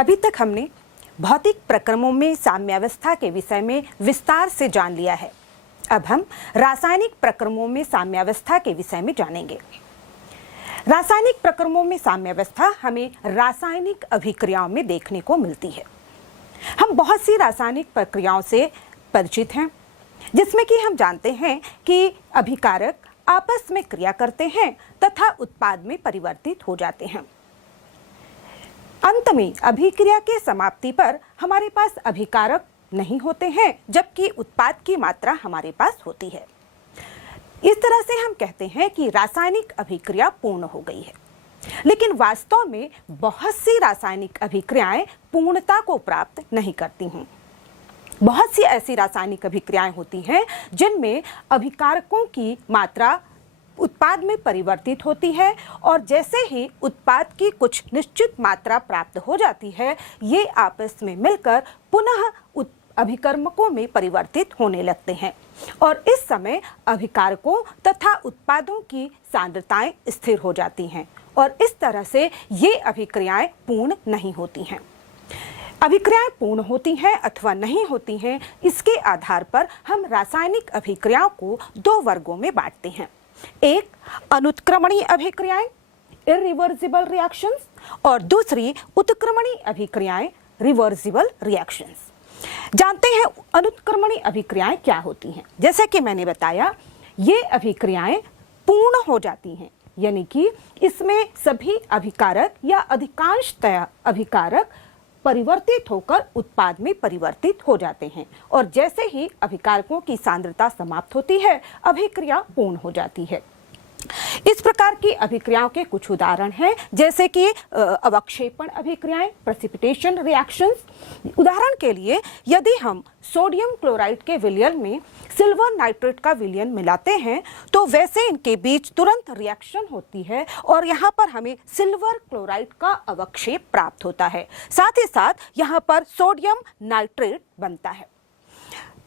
अभी तक हमने भौतिक प्रक्रमों में साम्यावस्था के विषय में विस्तार से जान लिया है। अब हम रासायनिक प्रक्रमों में साम्यावस्था के विषय में जानेंगे। रासायनिक प्रक्रमों में साम्यावस्था हमें रासायनिक अभिक्रियाओं में देखने को मिलती है। हम बहुत सी रासायनिक प्रक्रियाओं से परिचित हैं, जिसमें कि हम जानते हैं कि अभिकारक आपस में क्रिया करते हैं तथा उत्पाद में परिवर्तित हो जाते हैं। अंत में अभिक्रिया के समाप्ति पर हमारे पास अभिकारक नहीं होते हैं, जबकि उत्पाद की मात्रा हमारे पास होती है। इस तरह से हम कहते हैं कि रासायनिक अभिक्रिया पूर्ण हो गई है। लेकिन वास्तव में बहुत सी रासायनिक अभिक्रियाएं पूर्णता को प्राप्त नहीं करती हैं। बहुत सी ऐसी रासायनिक अभिक्रियाएं होती हैं जिनमें अभिकारकों की मात्रा उत्पाद में परिवर्तित होती है, और जैसे ही उत्पाद की कुछ निश्चित मात्रा प्राप्त हो जाती है, ये आपस में मिलकर पुनः अभिकर्मकों में परिवर्तित होने लगते हैं, और इस समय अभिकारकों तथा उत्पादों की सांद्रताएं स्थिर हो जाती हैं, और इस तरह से ये अभिक्रियाएं पूर्ण नहीं होती हैं। अभिक्रियाएं पूर्ण होती हैं अथवा नहीं होती हैं, इसके आधार पर हम रासायनिक अभिक्रियाओं को दो वर्गों में बांटते हैं। एक अनुत्क्रमणीय अभिक्रियाएं, इरिवर्सिबल रिएक्शंस, और दूसरी उत्क्रमणीय अभिक्रियाएं, रिवर्सिबल रिएक्शंस। जानते हैं अनुत्क्रमणीय अभिक्रियाएं क्या होती हैं। जैसे कि मैंने बताया, ये अभिक्रियाएं पूर्ण हो जाती हैं, यानी कि इसमें सभी अभिकारक या अधिकांशतः अभिकारक परिवर्तित होकर उत्पाद में परिवर्तित हो जाते हैं, और जैसे ही अभिकारकों की सांद्रता समाप्त होती है, अभिक्रिया पूर्ण हो जाती है। इस प्रकार की अभिक्रियाओं के कुछ उदाहरण हैं, जैसे कि अवक्षेपण अभिक्रियाएं, प्रेसिपिटेशन रिएक्शंस। उदाहरण के लिए, यदि हम सोडियम क्लोराइड के विलयन में सिल्वर नाइट्रेट का विलयन मिलाते हैं, तो वैसे इनके बीच तुरंत रिएक्शन होती है और यहाँ पर हमें सिल्वर क्लोराइड का अवक्षेप प्राप्त होता है। साथ ही साथ यहाँ पर सोडियम नाइट्रेट बनता है।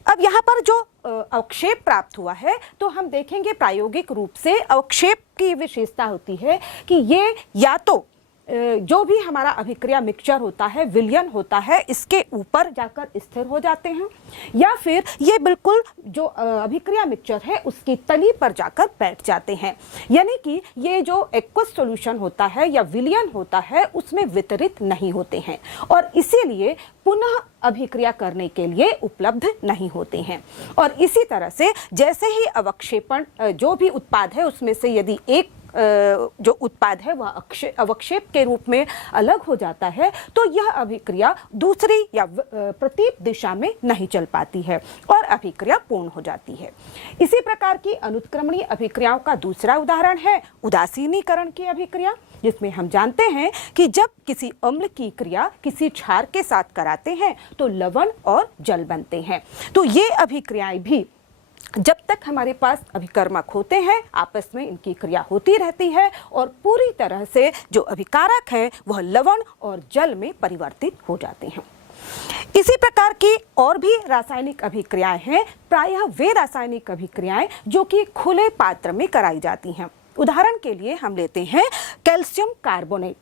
अब यहाँ पर जो अवक्षेप प्राप्त हुआ है, तो हम देखेंगे प्रायोगिक रूप से अवक्षेप की विशेषता होती है कि ये या तो जो भी हमारा अभिक्रिया मिक्सचर होता है, विलयन होता है, इसके ऊपर जाकर स्थिर हो जाते हैं, या फिर ये बिल्कुल जो अभिक्रिया मिक्सचर है उसकी तली पर जाकर बैठ जाते हैं, यानी कि ये जो एक्वस सॉल्यूशन होता है या विलयन होता है उसमें वितरित नहीं होते हैं, और इसीलिए पुनः अभिक्रिया करने के लिए उपलब्ध नहीं होते हैं। और इसी तरह से जैसे ही अवक्षेपण जो भी उत्पाद है उसमें से यदि एक जो उत्पाद है वह अवक्षेप के रूप में अलग हो जाता है, तो यह अभिक्रिया दूसरी या प्रतीप दिशा में नहीं चल पाती है और अभिक्रिया पूर्ण हो जाती है। इसी प्रकार की अनुत्क्रमणीय अभिक्रियाओं का दूसरा उदाहरण है उदासीनीकरण की अभिक्रिया, जिसमें हम जानते हैं कि जब किसी अम्ल की क्रिया किसी क्षार के साथ कराते हैं तो लवण और जल बनते हैं। तो ये अभिक्रियाएं भी जब तक हमारे पास अभिकर्मक होते हैं, आपस में इनकी क्रिया होती रहती है, और पूरी तरह से जो अभिकारक है वह लवण और जल में परिवर्तित हो जाते हैं। इसी प्रकार की और भी रासायनिक अभिक्रियाएं हैं, प्रायः वे रासायनिक अभिक्रियाएं जो कि खुले पात्र में कराई जाती हैं। उदाहरण के लिए हम लेते हैं कैल्शियम कार्बोनेट।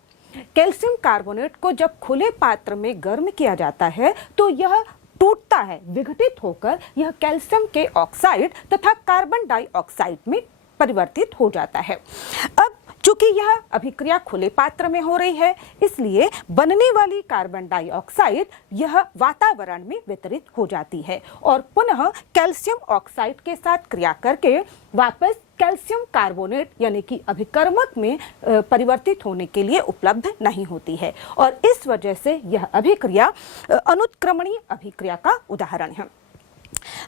कैल्शियम कार्बोनेट को जब खुले पात्र में गर्म किया जाता है तो यह टूटता है, विघटित होकर यह कैल्शियम के ऑक्साइड तथा कार्बन डाइऑक्साइड में परिवर्तित हो जाता है। अब चूंकि यह अभिक्रिया खुले पात्र में हो रही है, इसलिए बनने वाली कार्बन डाइऑक्साइड यह वातावरण में वितरित हो जाती है और पुनः कैल्शियम ऑक्साइड के साथ क्रिया करके वापस कैल्शियम कार्बोनेट यानी कि अभिकर्मक में परिवर्तित होने के लिए उपलब्ध नहीं होती है, और इस वजह से यह अभिक्रिया अनुत्क्रमणीय अभिक्रिया का उदाहरण है।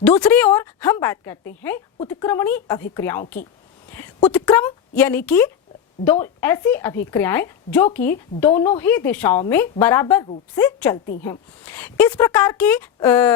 दूसरी ओर हम बात करते हैं उत्क्रमणीय अभिक्रियाओं की। उत्क्रम यानी कि दो ऐसी अभिक्रियाएं जो कि दोनों ही दिशाओं में बराबर रूप से चलती हैं। इस प्रकार की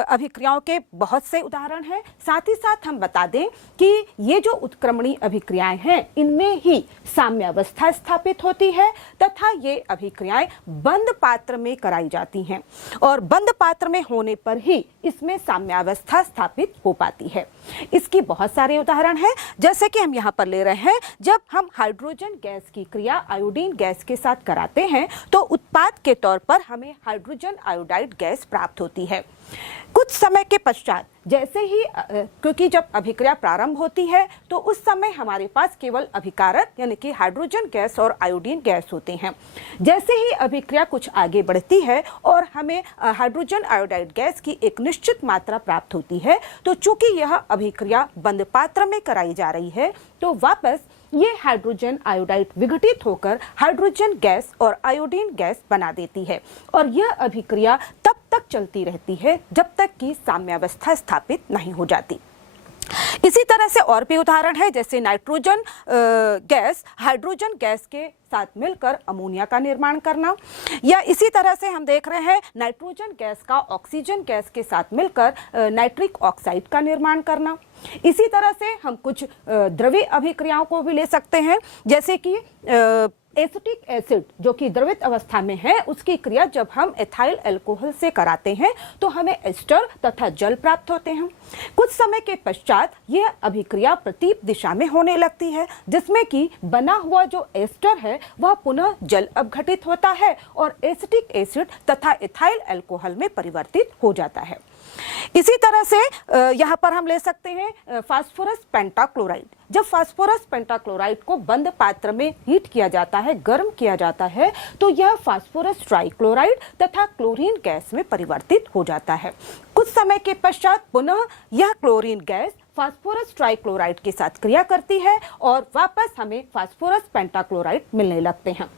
अभिक्रियाओं के बहुत से उदाहरण हैं। साथ ही साथ हम बता दें कि ये जो उत्क्रमणीय अभिक्रियाएं हैं, इनमें ही साम्यावस्था स्थापित होती है तथा ये अभिक्रियाएं बंद पात्र में कराई जाती हैं, और बंद पात्र में होने पर ही इसमें साम्यावस्था स्थापित हो पाती है। इसकी बहुत सारे उदाहरण हैं, जैसे कि हम यहाँ पर ले रहे हैं, जब हम हाइड्रोजन गैस की क्रिया आयोडीन गैस के साथ कराते हैं तो उत्पाद के तौर पर हमें हाइड्रोजन आयोडाइड गैस प्राप्त होती है। कुछ समय के पश्चात जैसे ही क्योंकि जब अभिक्रिया प्रारंभ होती है तो उस समय हमारे पास केवल अभिकारक यानी कि हाइड्रोजन गैस और आयोडीन गैस होते हैं। जैसे ही अभिक्रिया कुछ आगे बढ़ती है और हमें हाइड्रोजन आयोडाइड गैस की एक निश्चित मात्रा प्राप्त होती है तो चूंकि यह अभिक्रिया बंद पात्र में कराई जा रही है तो वापस ये हाइड्रोजन आयोडाइड विघटित होकर हाइड्रोजन गैस और आयोडीन गैस बना देती है और यह अभिक्रिया तब तक चलती रहती है जब तक कि साम्यावस्था स्थापित नहीं हो जाती। इसी तरह से और भी उदाहरण है, जैसे नाइट्रोजन गैस हाइड्रोजन गैस के साथ मिलकर अमोनिया का निर्माण करना, या इसी तरह से हम देख रहे हैं नाइट्रोजन गैस का ऑक्सीजन गैस के साथ मिलकर नाइट्रिक ऑक्साइड का निर्माण करना। इसी तरह से हम कुछ द्रवीय अभिक्रियाओं को भी ले सकते हैं, जैसे कि एसिटिक एसिड जो कि द्रवित अवस्था में है उसकी क्रिया जब हम एथाइल अल्कोहल से कराते हैं तो हमें एस्टर तथा जल प्राप्त होते हैं। कुछ समय के पश्चात यह अभिक्रिया प्रतीप दिशा में होने लगती है जिसमें कि बना हुआ जो एस्टर है वह पुनः जल अपघटित होता है और एसिटिक एसिड तथा एथाइल अल्कोहल में परिवर्तित हो जाता है। इसी तरह से यहाँ पर हम ले सकते हैं फास्फोरस पेंटाक्लोराइड। जब फास्फोरस पेंटाक्लोराइड को बंद पात्र में हीट किया जाता है, गर्म किया जाता है, तो यह फास्फोरस ट्राइक्लोराइड तथा क्लोरीन गैस में परिवर्तित हो जाता है। कुछ समय के पश्चात पुनः यह क्लोरीन गैस फास्फोरस ट्राइक्लोराइड के साथ क्रिया करती है और वापस हमें फास्फोरस पेंटाक्लोराइड मिलने लगते हैं।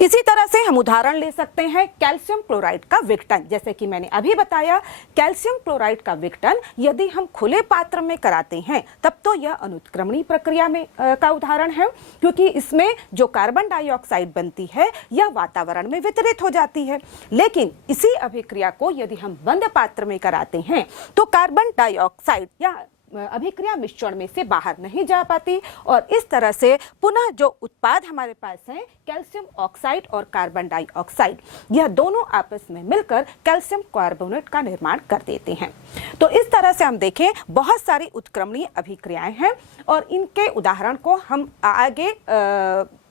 इसी तरह से हम उदाहरण ले सकते हैं कैल्शियम क्लोराइड का विघटन। जैसे कि मैंने अभी बताया, कैल्शियम क्लोराइड का विघटन यदि हम खुले पात्र में कराते हैं तब तो यह अनुत्क्रमणीय प्रक्रिया में का उदाहरण है, क्योंकि इसमें जो कार्बन डाइऑक्साइड बनती है यह वातावरण में वितरित हो जाती है। लेकिन इसी अभिक्रिया को यदि हम बंद पात्र में कराते हैं तो कार्बन डाइऑक्साइड या अभिक्रिया मिश्रण में से बाहर नहीं जा पाती और इस तरह से पुनः जो उत्पाद हमारे पास हैं कैल्शियम ऑक्साइड और कार्बन डाइऑक्साइड, यह दोनों आपस में मिलकर कैल्शियम कार्बोनेट का निर्माण कर देते हैं। तो इस तरह से हम देखें बहुत सारी उत्क्रमणीय अभिक्रियाएं हैं और इनके उदाहरण को हम आगे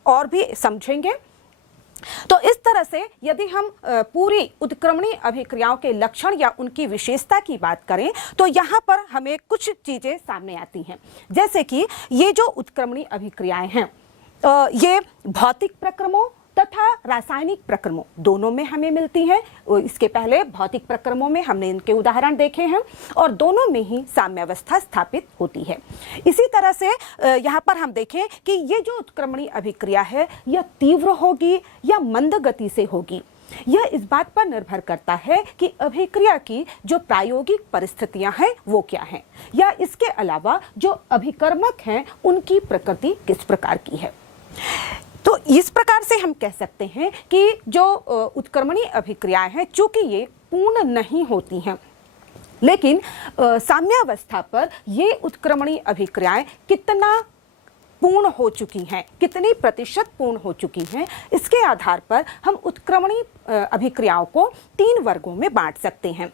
और भी समझेंगे। तो इस तरह से यदि हम पूरी उत्क्रमणीय अभिक्रियाओं के लक्षण या उनकी विशेषता की बात करें तो यहाँ पर हमें कुछ चीजें सामने आती हैं, जैसे कि ये जो उत्क्रमणीय अभिक्रियाएं हैं ये भौतिक प्रक्रमों तथा रासायनिक प्रक्रमों दोनों में हमें मिलती हैं। इसके पहले भौतिक प्रक्रमों में हमने इनके उदाहरण देखे हैं और दोनों में ही साम्यावस्था स्थापित होती है। इसी तरह से यहाँ पर हम देखें कि ये जो उत्क्रमणीय अभिक्रिया है यह तीव्र होगी या मंद गति से होगी। यह इस बात पर निर्भर करता है कि अभिक्रिया की जो प्रायोगिक परिस्थितियां हैं वो क्या हैं, या इसके अलावा जो अभिकर्मक हैं उनकी प्रकृति किस प्रकार की है। तो इस प्रकार से हम कह सकते हैं कि जो उत्क्रमणीय अभिक्रियाएं हैं चूंकि ये पूर्ण नहीं होती हैं, लेकिन साम्यावस्था पर ये उत्क्रमणीय अभिक्रियाएं कितना पूर्ण हो चुकी हैं, कितनी प्रतिशत पूर्ण हो चुकी हैं, इसके आधार पर हम उत्क्रमणीय अभिक्रियाओं को 3 वर्गों में बांट सकते हैं।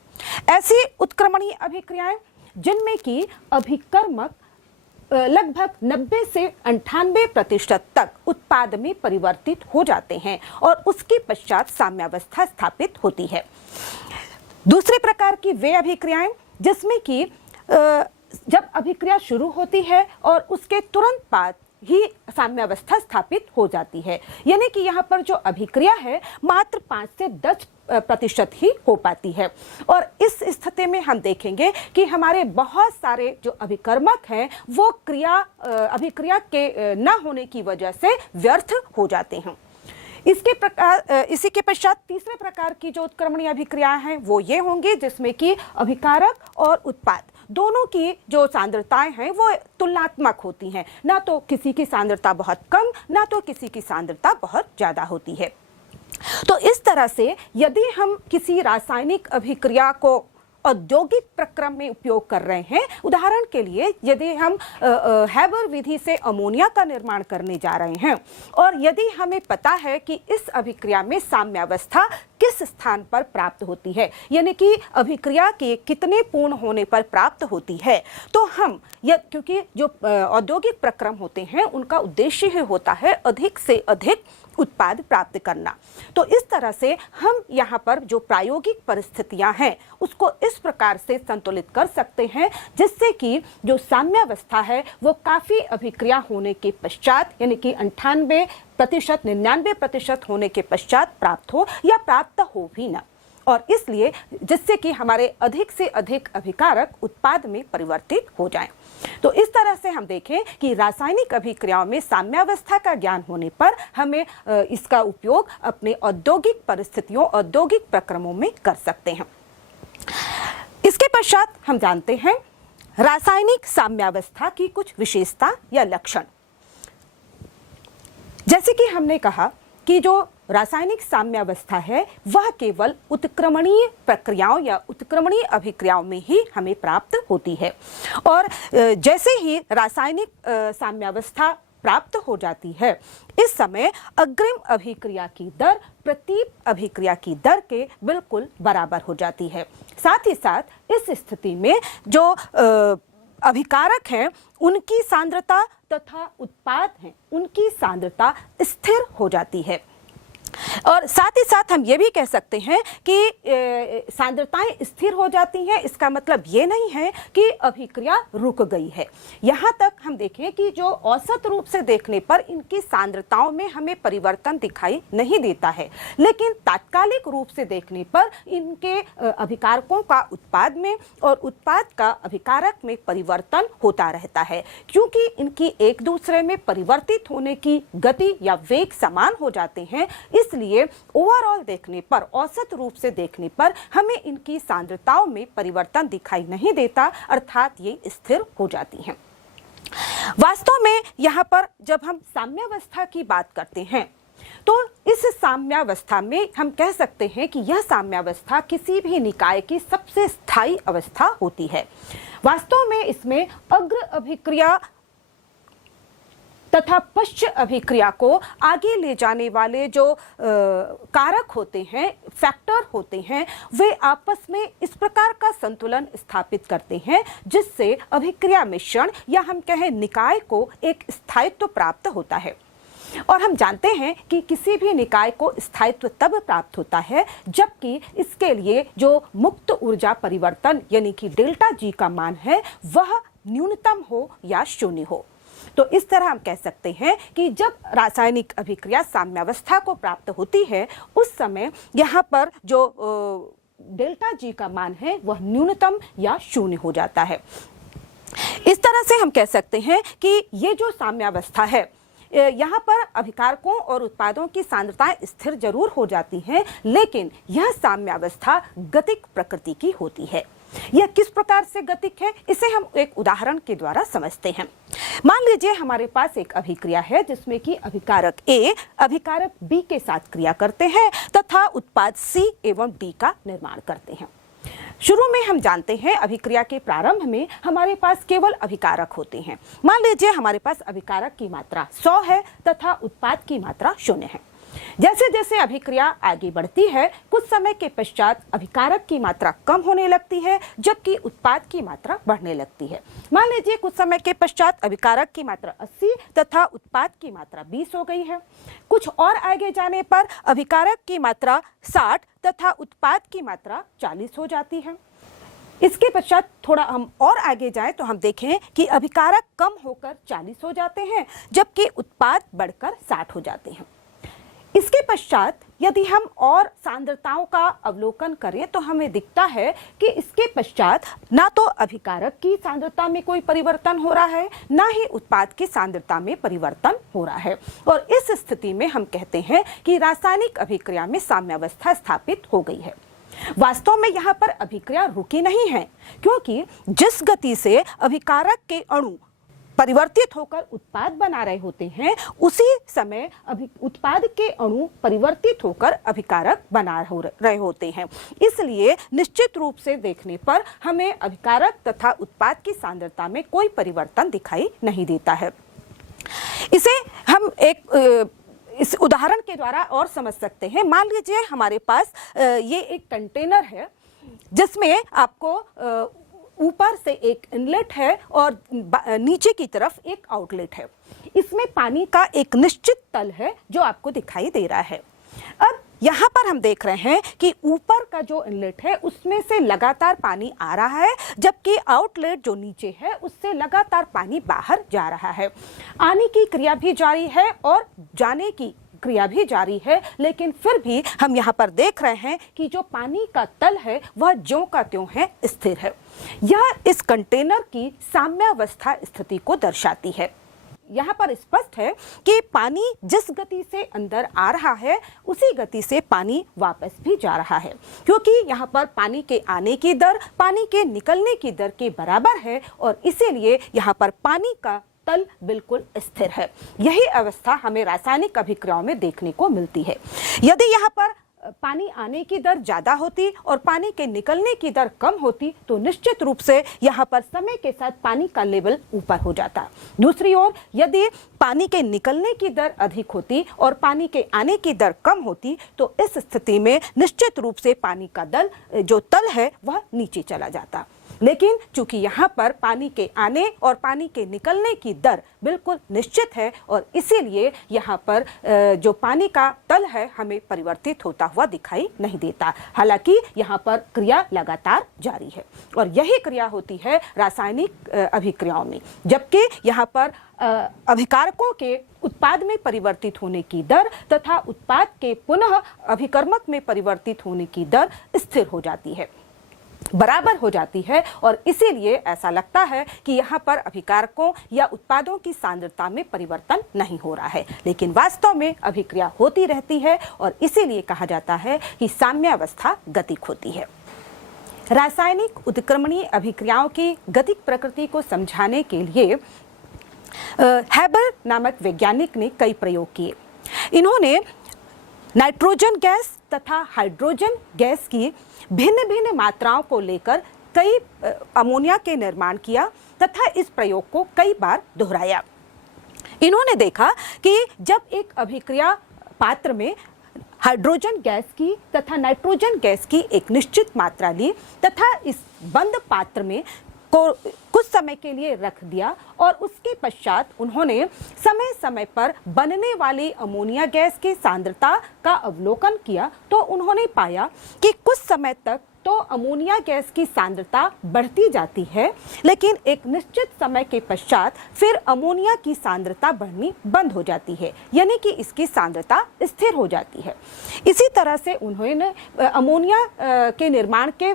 ऐसी उत्क्रमणीय अभिक्रियाएं जिनमें कि अभिकर्मक लगभग 90 से 98% तक उत्पाद में परिवर्तित हो जाते हैं और उसके पश्चात साम्यावस्था स्थापित होती है। दूसरे प्रकार की वे अभिक्रियाएं जिसमें कि जब अभिक्रिया शुरू होती है और उसके तुरंत बाद ही साम्यावस्था स्थापित हो जाती है, यानी कि यहाँ पर जो अभिक्रिया है मात्र 5 से 10% ही हो पाती है। और इस स्थिति में हम देखेंगे कि हमारे बहुत सारे जो अभिकर्मक हैं वो अभिक्रिया के न होने की वजह से व्यर्थ हो जाते हैं। इसी के पश्चात तीसरे प्रकार की जो उत्क्रमणीय अभिक्रियाएं हैं वो ये होंगी जिसमें कि अभिकारक और उत्पाद दोनों की जो सांद्रताएं हैं वो तुलनात्मक होती हैं, ना तो किसी की सांद्रता बहुत कम ना तो किसी की सांद्रता बहुत ज्यादा होती है। तो इस तरह से यदि हम किसी रासायनिक अभिक्रिया को औद्योगिक प्रक्रम में उपयोग कर रहे हैं। उदाहरण के लिए यदि हम हैबर विधि से अमोनिया का निर्माण करने जा रहे हैं और यदि हमें पता है कि इस अभिक्रिया में साम्यावस्था किस स्थान पर प्राप्त होती है, यानी कि अभिक्रिया के कितने पूर्ण होने पर प्राप्त होती है, तो हम क्योंकि जो औद्योगिक प्रक्रम होते हैं उनका उद्देश्य ही होता है अधिक से अधिक उत्पाद प्राप्त करना। तो इस तरह से हम यहाँ पर जो प्रायोगिक परिस्थितियां हैं उसको इस प्रकार से संतुलित कर सकते हैं जिससे कि जो साम्यावस्था है वो काफ़ी अभिक्रिया होने के पश्चात, यानी कि 98%, 99% होने के पश्चात प्राप्त हो या प्राप्त हो भी ना, और इसलिए जिससे कि हमारे अधिक से अधिक अभिकारक उत्पाद में परिवर्तित हो जाएं। तो इस तरह से हम देखें कि रासायनिक अभिक्रियाओं में साम्यावस्था का ज्ञान होने पर हमें इसका उपयोग अपने औद्योगिक परिस्थितियों, औद्योगिक प्रक्रमों में कर सकते हैं। इसके पश्चात हम जानते हैं रासायनिक साम्यावस्था की कुछ विशेषता या लक्षण। जैसे कि हमने कहा कि जो रासायनिक साम्यावस्था है वह केवल उत्क्रमणीय प्रक्रियाओं या उत्क्रमणीय अभिक्रियाओं में ही हमें प्राप्त होती है, और जैसे ही रासायनिक साम्यावस्था प्राप्त हो जाती है इस समय अग्रिम अभिक्रिया की दर प्रतीप अभिक्रिया की दर के बिल्कुल बराबर हो जाती है। साथ ही साथ इस स्थिति में जो अभिकारक हैं उनकी सांद्रता तथा उत्पाद हैं उनकी सांद्रता स्थिर हो जाती है, और साथ ही साथ हम ये भी कह सकते हैं कि सांद्रताएं स्थिर हो जाती हैं। इसका मतलब ये नहीं है कि अभिक्रिया रुक गई है। यहाँ तक हम देखें कि जो औसत रूप से देखने पर इनकी सांद्रताओं में हमें परिवर्तन दिखाई नहीं देता है, लेकिन तात्कालिक रूप से देखने पर इनके अभिकारकों का उत्पाद में और उत्पाद का अभिकारक में परिवर्तन होता रहता है, क्योंकि इनकी एक दूसरे में परिवर्तित होने की गति या वेग समान हो जाते हैं। इसलिए ओवरऑल देखने पर, औसत रूप से देखने पर हमें इनकी सांद्रताओं में परिवर्तन दिखाई नहीं देता, अर्थात ये स्थिर हो जाती हैं। वास्तव में यहाँ पर जब हम साम्यावस्था की बात करते हैं तो इस साम्यावस्था में हम कह सकते हैं कि यह साम्यावस्था किसी भी निकाय की सबसे स्थायी अवस्था होती है। वास्तव में इसमें अग्र अभिक्रिया तथा पश्च अभिक्रिया को आगे ले जाने वाले जो कारक होते हैं, फैक्टर होते हैं, वे आपस में इस प्रकार का संतुलन स्थापित करते हैं जिससे अभिक्रिया मिश्रण या हम कहें निकाय को एक स्थायित्व प्राप्त होता है। और हम जानते हैं कि किसी भी निकाय को स्थायित्व तब प्राप्त होता है जबकि इसके लिए जो मुक्त ऊर्जा परिवर्तन यानी कि डेल्टा जी का मान है वह न्यूनतम हो या शून्य हो। तो इस तरह हम कह सकते हैं कि जब रासायनिक अभिक्रिया साम्यावस्था को प्राप्त होती है उस समय यहाँ पर जो डेल्टा जी का मान है वह न्यूनतम या शून्य हो जाता है। इस तरह से हम कह सकते हैं कि ये जो साम्यावस्था है यहाँ पर अभिकारकों और उत्पादों की सांद्रताएं स्थिर जरूर हो जाती हैं, लेकिन यह साम्यावस्था गतिक प्रकृति की होती है। यह किस प्रकार से गतिक है इसे हम एक उदाहरण के द्वारा समझते हैं। मान लीजिए हमारे पास एक अभिक्रिया है जिसमें कि अभिकारक ए अभिकारक बी के साथ क्रिया करते हैं तथा उत्पाद सी एवं डी का निर्माण करते हैं। शुरू में हम जानते हैं अभिक्रिया के प्रारंभ में हमारे पास केवल अभिकारक होते हैं। मान लीजिए हमारे पास अभिकारक की मात्रा 100 है तथा उत्पाद की मात्रा 0 है। जैसे जैसे अभिक्रिया आगे बढ़ती है कुछ समय के पश्चात अभिकारक की मात्रा कम होने लगती है जबकि उत्पाद की मात्रा बढ़ने लगती है। मान लीजिए कुछ समय के पश्चात अभिकारक की मात्रा 80 तथा उत्पाद की मात्रा 20 हो गई है। कुछ और आगे जाने पर अभिकारक की मात्रा 60 तथा उत्पाद की मात्रा 40 हो जाती है। इसके पश्चात थोड़ा हम और आगे जाएं तो हम देखें कि अभिकारक कम होकर 40 हो जाते हैं जबकि उत्पाद बढ़कर 60 हो जाते हैं। इसके पश्चात यदि हम और सांद्रताओं का अवलोकन करें तो हमें दिखता है कि इसके पश्चात ना तो अभिकारक की सांद्रता में कोई परिवर्तन हो रहा है ना ही उत्पाद की सांद्रता में परिवर्तन हो रहा है, और इस स्थिति में हम कहते हैं कि रासायनिक अभिक्रिया में साम्यावस्था स्थापित हो गई है। वास्तव में यहाँ पर अभिक्रिया रुकी नहीं है, क्योंकि जिस गति से अभिकारक के अणु परिवर्तित होकर उत्पाद बना रहे होते हैं, उसी समय उत्पाद के अणु परिवर्तित होकर अभिकारक बना रहे होते हैं। इसलिए निश्चित रूप से देखने पर हमें अभिकारक तथा उत्पाद की सांद्रता में कोई परिवर्तन दिखाई नहीं देता है। इसे हम इस उदाहरण के द्वारा और समझ सकते हैं। मान लीजिए हमारे पास ये एक कंटेनर है जिसमें आपको ऊपर से एक इनलेट है और नीचे की तरफ एक आउटलेट है। इसमें पानी का एक निश्चित तल है जो आपको दिखाई दे रहा है। अब यहाँ पर हम देख रहे हैं कि ऊपर का जो इनलेट है उसमें से लगातार पानी आ रहा है, जबकि आउटलेट जो नीचे है उससे लगातार पानी बाहर जा रहा है। आने की क्रिया भी जारी है और जाने की क्रिया भी जारी है, लेकिन फिर भी हम यहाँ पर देख रहे हैं कि जो पानी का तल है वह ज्यों का त्यों है, स्थिर है। यह इस कंटेनर की साम्यावस्था स्थिति को दर्शाती है। यहाँ पर स्पष्ट है कि पानी जिस गति से अंदर आ रहा है उसी गति से पानी वापस भी जा रहा है, क्योंकि यहाँ पर पानी के आने की दर पानी के निकलने की दर के बराबर है और इसीलिए यहाँ पर पानी का तल बिल्कुल स्थिर है। यही अवस्था हमें रासायनिक अभिक्रियाओं में देखने को मिलती है। यदि यहाँ पर पानी आने की दर ज़्यादा होती और पानी के निकलने की दर कम होती तो निश्चित रूप से यहाँ पर समय के साथ पानी का लेवल ऊपर हो जाता। दूसरी ओर यदि पानी के निकलने की दर अधिक होती और पानी के आने की दर कम होती तो इस स्थिति में निश्चित रूप से पानी का जो तल है वह नीचे चला जाता। लेकिन चूंकि यहाँ पर पानी के आने और पानी के निकलने की दर बिल्कुल निश्चित है और इसीलिए यहाँ पर जो पानी का तल है हमें परिवर्तित होता हुआ दिखाई नहीं देता। हालांकि यहाँ पर क्रिया लगातार जारी है और यही क्रिया होती है रासायनिक अभिक्रियाओं में, जबकि यहाँ पर अभिकारकों के उत्पाद में परिवर्तित होने की दर तथा उत्पाद के पुनः अभिकर्मक में परिवर्तित होने की दर स्थिर हो जाती है, बराबर हो जाती है। और इसीलिए ऐसा लगता है कि यहाँ पर अभिकारकों या उत्पादों की सांद्रता में परिवर्तन नहीं हो रहा है, लेकिन वास्तव में अभिक्रिया होती रहती है और इसीलिए कहा जाता है कि साम्यावस्था गतिक होती है। रासायनिक उत्क्रमणीय अभिक्रियाओं की गतिक प्रकृति को समझाने के लिए हैबर नामक वैज्ञानिक ने कई प्रयोग किए। इन्होंने नाइट्रोजन गैस तथा हाइड्रोजन गैस की भिन्न भिन्न मात्राओं को लेकर कई अमोनिया के निर्माण किया तथा इस प्रयोग को कई बार दोहराया। इन्होंने देखा कि जब एक अभिक्रिया पात्र में हाइड्रोजन गैस की तथा नाइट्रोजन गैस की एक निश्चित मात्रा ली तथा इस बंद पात्र में को कुछ समय के लिए रख दिया और उसके पश्चात उन्होंने समय समय पर बनने वाली अमोनिया गैस की सांद्रता का अवलोकन किया, तो उन्होंने पाया कि कुछ समय तक तो अमोनिया गैस की सांद्रता बढ़ती जाती है, लेकिन एक निश्चित समय के पश्चात फिर अमोनिया की सांद्रता बढ़नी बंद हो जाती है, यानी कि इसकी सांद्रता स्थिर हो जाती है। इसी तरह से उन्होंने अमोनिया के निर्माण के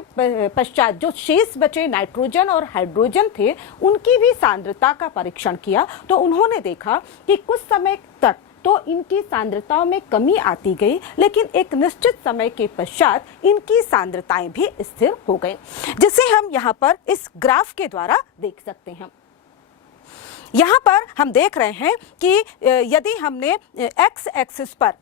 पश्चात जो शेष बचे नाइट्रोजन और हाइड्रोजन थे उनकी भी सांद्रता का परीक्षण किया, तो उन्होंने देखा कि कुछ समय तक तो इनकी सांद्रताओं में कमी आती गई, लेकिन एक निश्चित समय के पश्चात इनकी सांद्रताएं भी स्थिर हो गई, जिसे हम यहाँ पर इस ग्राफ के द्वारा देख सकते हैं। यहाँ पर हम देख रहे हैं कि यदि हमने एक्स एक्सिस पर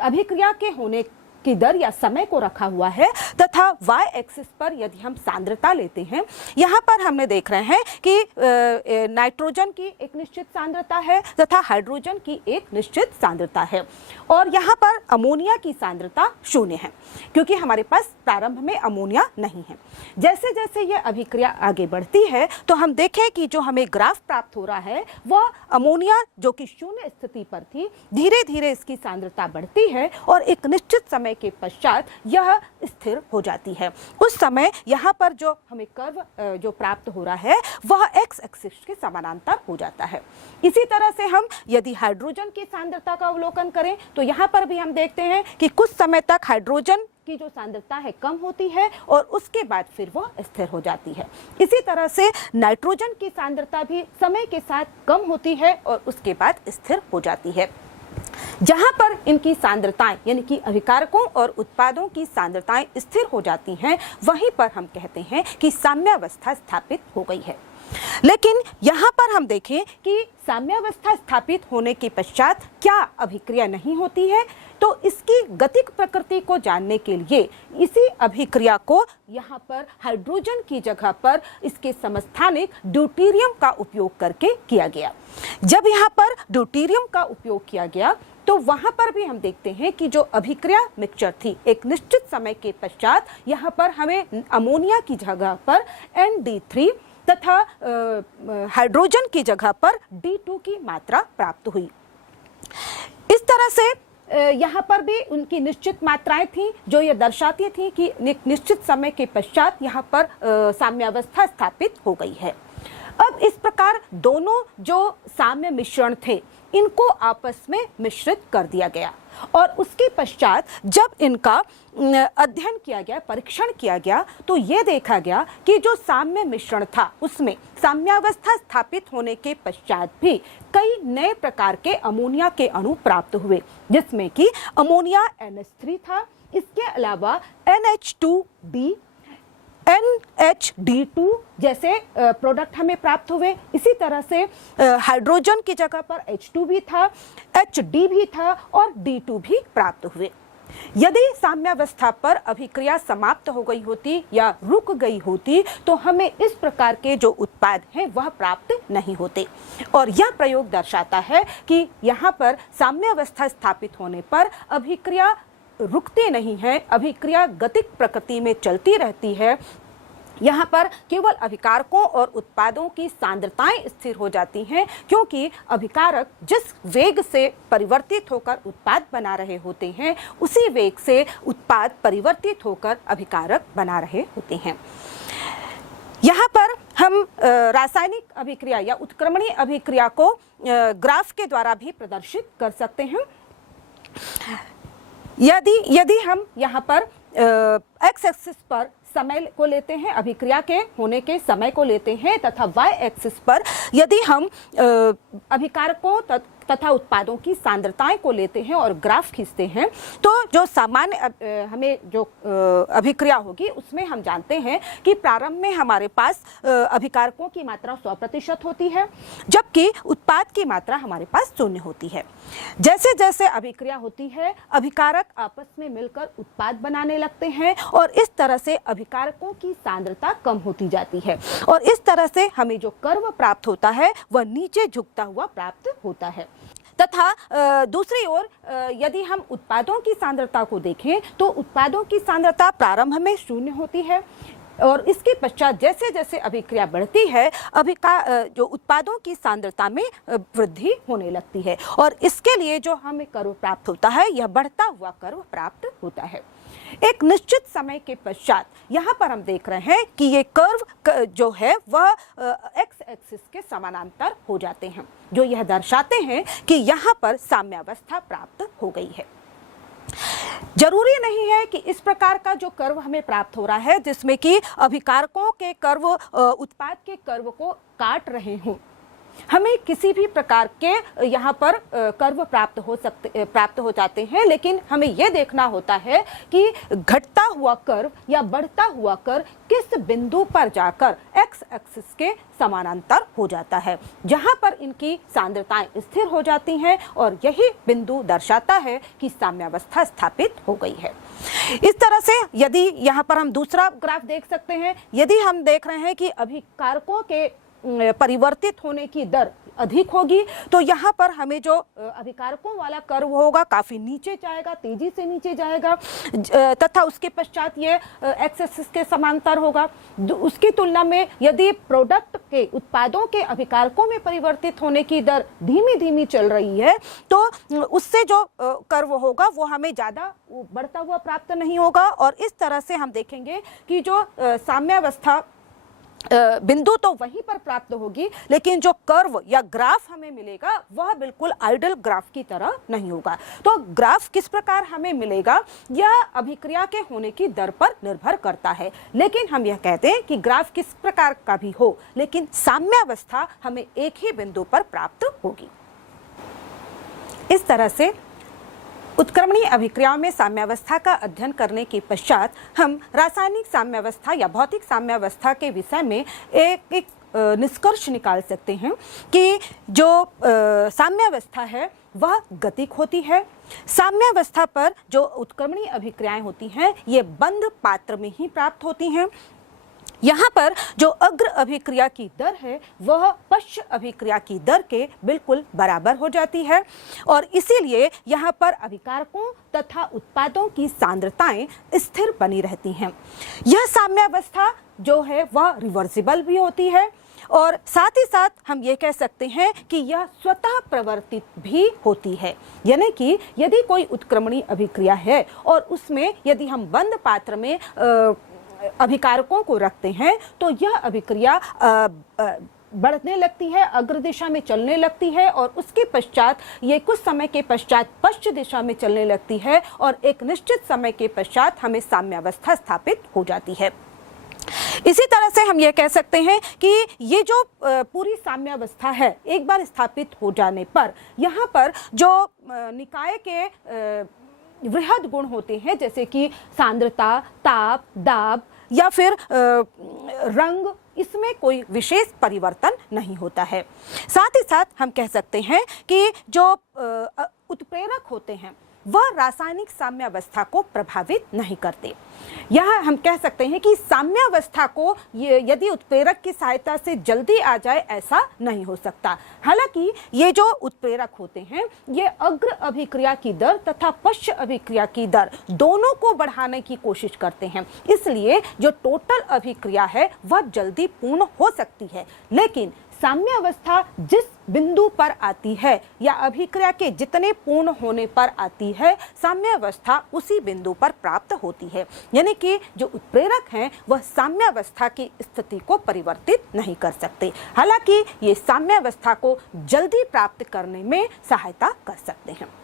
अभिक्रिया के होने की दर या समय को रखा हुआ है तथा y एक्सिस पर यदि हम सांद्रता लेते हैं, यहाँ पर हमने देख रहे हैं कि नाइट्रोजन की एक निश्चित सांद्रता है तथा हाइड्रोजन की एक निश्चित सांद्रता है और यहाँ पर अमोनिया की सांद्रता 0 है, क्योंकि हमारे पास प्रारंभ में अमोनिया नहीं है। जैसे जैसे यह अभिक्रिया आगे बढ़ती है तो हम देखें कि जो हमें ग्राफ प्राप्त हो रहा है वह अमोनिया जो कि 0 स्थिति पर थी, धीरे धीरे इसकी सांद्रता बढ़ती है और एक निश्चित समय के पश्चात यह स्थिर हो जाती है। उस समय यहाँ पर जो हमें कर्व जो प्राप्त हो रहा है वह एक्स एक्सिस के समानांतर हो जाता है। इसी तरह से हम यदि हाइड्रोजन की सांद्रता का अवलोकन करें तो यहाँ पर भी हम देखते हैं कि कुछ समय तक हाइड्रोजन की जो सांद्रता है कम होती है और उसके बाद फिर वह स्थिर हो जाती है। इसी तरह से नाइट्रोजन की सांद्रता भी समय के साथ कम होती है और उसके बाद स्थिर हो जाती है। जहां पर इनकी सांद्रताएं यानी कि अभिकारकों और उत्पादों की सांद्रताएं स्थिर हो जाती हैं, वहीं पर हम कहते हैं कि साम्यावस्था स्थापित हो गई है। लेकिन यहाँ पर हम देखें कि साम्यावस्था स्थापित होने के पश्चात क्या अभिक्रिया नहीं होती है, तो इसकी गतिक प्रकृति को जानने के लिए इसी अभिक्रिया को यहाँ पर हाइड्रोजन की जगह पर इसके समस्थानिक ड्यूटेरियम का उपयोग करके किया गया। जब यहाँ पर ड्यूटेरियम का उपयोग किया गया तो वहां पर भी हम देखते हैं कि जो अभिक्रिया मिक्सचर थी, एक निश्चित समय के पश्चात यहाँ पर हमें अमोनिया की जगह पर ND3 तथा हाइड्रोजन की जगह पर D2 की मात्रा प्राप्त हुई। इस तरह से यहाँ पर भी उनकी निश्चित मात्राएं थीं जो ये दर्शाती थी कि निश्चित समय के पश्चात यहाँ पर साम्यावस्था स्थापित हो गई है। अब इस प्रकार दोनों जो साम्य मिश्रण थे इनको आपस में मिश्रित कर दिया गया और उसके पश्चात जब इनका अध्ययन किया गया, परीक्षण किया गया, तो ये देखा गया कि जो साम्य मिश्रण था उसमें साम्यावस्था स्थापित होने के पश्चात भी कई नए प्रकार के अमोनिया के अणु प्राप्त हुए, जिसमें कि अमोनिया NH3 था, इसके अलावा NH2D, NHD2 जैसे प्रोडक्ट हमें प्राप्त हुए। इसी तरह से हाइड्रोजन की जगह पर H2 भी था, HD भी था और D2 भी प्राप्त हुए। यदि साम्यावस्था पर अभिक्रिया समाप्त हो गई होती या रुक गई होती तो हमें इस प्रकार के जो उत्पाद हैं वह प्राप्त नहीं होते। और यह प्रयोग दर्शाता है कि यहाँ पर साम्यावस्था स्थापित होने पर अभिक्रिया रुकती नहीं है, अभिक्रिया गतिक प्रकृति में चलती रहती है। यहाँ पर केवल अभिकारकों और उत्पादों की सांद्रताएं स्थिर हो जाती हैं, क्योंकि अभिकारक जिस वेग से परिवर्तित होकर उत्पाद बना रहे होते हैं उसी वेग से उत्पाद परिवर्तित होकर अभिकारक बना रहे होते हैं। यहाँ पर हम रासायनिक अभिक्रिया या उत्क्रमणीय अभिक्रिया को ग्राफ के द्वारा भी प्रदर्शित कर सकते हैं। यदि हम यहाँ पर एक्स एक्सिस पर समय को लेते हैं, अभिक्रिया के होने के समय को लेते हैं, तथा वाई एक्सिस पर यदि हम अभिकारकों तथा उत्पादों की सांद्रताएं को लेते हैं और ग्राफ खींचते हैं, तो जो सामान्य हमें जो अभिक्रिया होगी उसमें हम जानते हैं कि प्रारंभ में हमारे पास अभिकारकों की मात्रा 100% होती है, जबकि उत्पाद की मात्रा हमारे पास 0 होती है। जैसे जैसे अभिक्रिया होती है अभिकारक आपस में मिलकर उत्पाद बनाने लगते हैं और इस तरह से अभिकारकों की सांद्रता कम होती जाती है और इस तरह से हमें जो कर्व प्राप्त होता है वह नीचे झुकता हुआ प्राप्त होता है। तथा दूसरी ओर यदि हम उत्पादों की सांद्रता को देखें तो उत्पादों की सांद्रता प्रारंभ में 0 होती है और इसके पश्चात जैसे जैसे अभिक्रिया बढ़ती है जो उत्पादों की सांद्रता में वृद्धि होने लगती है और इसके लिए जो हमें कर्व प्राप्त होता है यह बढ़ता हुआ कर्व प्राप्त होता है। एक निश्चित समय के पश्चात यहाँ पर हम देख रहे हैं कि ये कर्व जो है वह एक्स एक्सिस के समानांतर हो जाते हैं, जो यह दर्शाते हैं कि यहाँ पर साम्यावस्था प्राप्त हो गई है। जरूरी नहीं है कि इस प्रकार का जो कर्व हमें प्राप्त हो रहा है जिसमें कि अभिकारकों के कर्व उत्पाद के कर्व को काट रहे हों, हमें किसी भी प्रकार के यहाँ पर कर्व प्राप्त हो जाते हैं, लेकिन हमें यह देखना होता है कि घटता हुआ कर्व या बढ़ता हुआ कर्व किस बिंदु पर जाकर एक्स एक्सिस के समानांतर हो जाता है, जहाँ पर इनकी सांद्रताएं स्थिर हो जाती हैं और यही बिंदु दर्शाता है कि साम्यावस्था स्थापित हो गई है। इस तरह से यदि यहाँ पर हम दूसरा ग्राफ देख सकते हैं, यदि हम देख रहे हैं कि अभिकारकों के परिवर्तित होने की दर अधिक होगी तो यहाँ पर हमें जो अभिकारकों वाला कर्व होगा काफी नीचे जाएगा, तेजी से नीचे जाएगा तथा उसके पश्चात ये एक्स एक्सिस के समांतर होगा। उसकी तुलना में यदि प्रोडक्ट के उत्पादों के अभिकारकों में परिवर्तित होने की दर धीमी धीमी चल रही है तो उससे जो कर्व होगा वो हमें ज्यादा बढ़ता हुआ प्राप्त नहीं होगा और इस तरह से हम देखेंगे कि जो साम्यावस्था बिंदु तो वहीं पर प्राप्त होगी, लेकिन जो कर्व या ग्राफ हमें मिलेगा वह बिल्कुल आइडल ग्राफ की तरह नहीं होगा। तो ग्राफ किस प्रकार हमें मिलेगा यह अभिक्रिया के होने की दर पर निर्भर करता है, लेकिन हम यह कहते हैं कि ग्राफ किस प्रकार का भी हो लेकिन साम्यावस्था हमें एक ही बिंदु पर प्राप्त होगी। इस तरह से उत्क्रमणीय अभिक्रियाओं में साम्यावस्था का अध्ययन करने के पश्चात हम रासायनिक साम्यावस्था या भौतिक साम्यावस्था के विषय में एक निष्कर्ष निकाल सकते हैं कि जो साम्यावस्था है वह गतिक होती है। साम्यावस्था पर जो उत्क्रमणीय अभिक्रियाएं होती हैं ये बंद पात्र में ही प्राप्त होती हैं। यहाँ पर जो अग्र अभिक्रिया की दर है वह पश्च अभिक्रिया की दर के बिल्कुल बराबर हो जाती है और इसीलिए यहाँ पर अभिकारकों तथा उत्पादों की सांद्रताएं स्थिर बनी रहती हैं। यह साम्यावस्था जो है वह रिवर्सिबल भी होती है और साथ ही साथ हम ये कह सकते हैं कि यह स्वतः प्रवर्तित भी होती है, यानी कि यदि कोई उत्क्रमणीय अभिक्रिया है और उसमें यदि हम बंद पात्र में अभिकारकों को रखते हैं तो यह अभिक्रिया बढ़ने लगती है, अग्र दिशा में चलने लगती है और उसके पश्चात ये कुछ समय के पश्चात पश्च दिशा में चलने लगती है और एक निश्चित समय के पश्चात हमें साम्यावस्था स्थापित हो जाती है। इसी तरह से हम ये कह सकते हैं कि ये जो पूरी साम्यावस्था है एक बार स्थापित हो जाने पर यहाँ पर जो निकाय के वृहद गुण होते हैं जैसे कि सांद्रता, ताप, दाब या फिर रंग, इसमें कोई विशेष परिवर्तन नहीं होता है। साथ ही साथ हम कह सकते हैं कि जो उत्प्रेरक होते हैं वह रासायनिक साम्यावस्था को प्रभावित नहीं करते। यहाँ हम कह सकते हैं कि साम्यावस्था को यदि उत्प्रेरक की सहायता से जल्दी आ जाए ऐसा नहीं हो सकता। हालांकि ये जो उत्प्रेरक होते हैं ये अग्र अभिक्रिया की दर तथा पश्च अभिक्रिया की दर दोनों को बढ़ाने की कोशिश करते हैं, इसलिए जो टोटल अभिक्रिया है वह जल्दी पूर्ण हो सकती है। लेकिन साम्यावस्था जिस बिंदु पर आती है या अभिक्रिया के जितने पूर्ण होने पर आती है साम्यावस्था उसी बिंदु पर प्राप्त होती है, यानी कि जो उत्प्रेरक हैं वह साम्यावस्था की स्थिति को परिवर्तित नहीं कर सकते। हालांकि ये साम्यावस्था को जल्दी प्राप्त करने में सहायता कर सकते हैं।